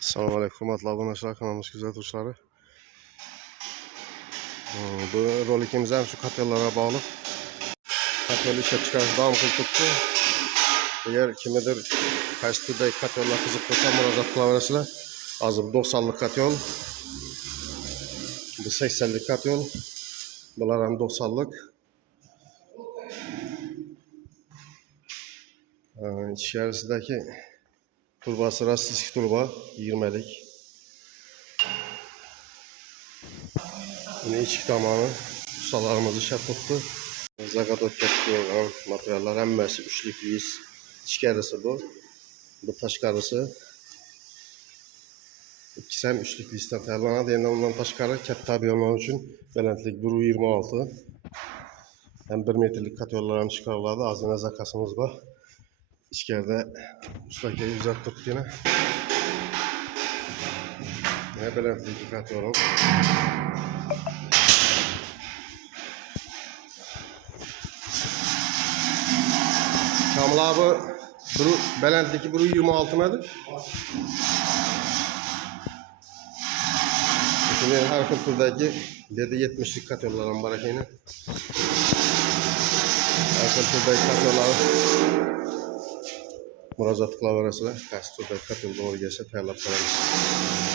Assalamu alaikum arkadaşlar, kanalımız güzel tuşları. Bu rolikimiz hem şu katyollara bağlı. Katyolu işe çıkarız devam kıldıkça. Eğer kimidir kaçtıda katyolla kızıp tutsa müracaat kılaveresler. Azı bu 90'lık katyol. Bu 80'lik katyol. Bunlar hem 90'lık. İçerisindeki turbası rastistik turba 20'lik. Yine içki tamamı ustalarımız işe tuttu. Zagadot yapılan materiallar hemmesi üçlükliyiz. İçkerisi bu. Bu taşkarısı. İkisi hem üçlük listen tayarlanad. Yani ondan taşkarı ket tabi olmak için belentlik 1.26. Hem 1 metrlik katyorlardan çıkarıladı. Azine zakasımız var. İçkeride ustakeyi uzattık yine. Yine belentlik katyorum. Kamil abi belentlik 1.26 nedir? Şimdi her kültürdeki 7.70'lik katyorlardan var yine. Her kültürdeki katyorlar müracaat kılaveresler. Kaç türde katyor doğru gelse tayarlap kalırız.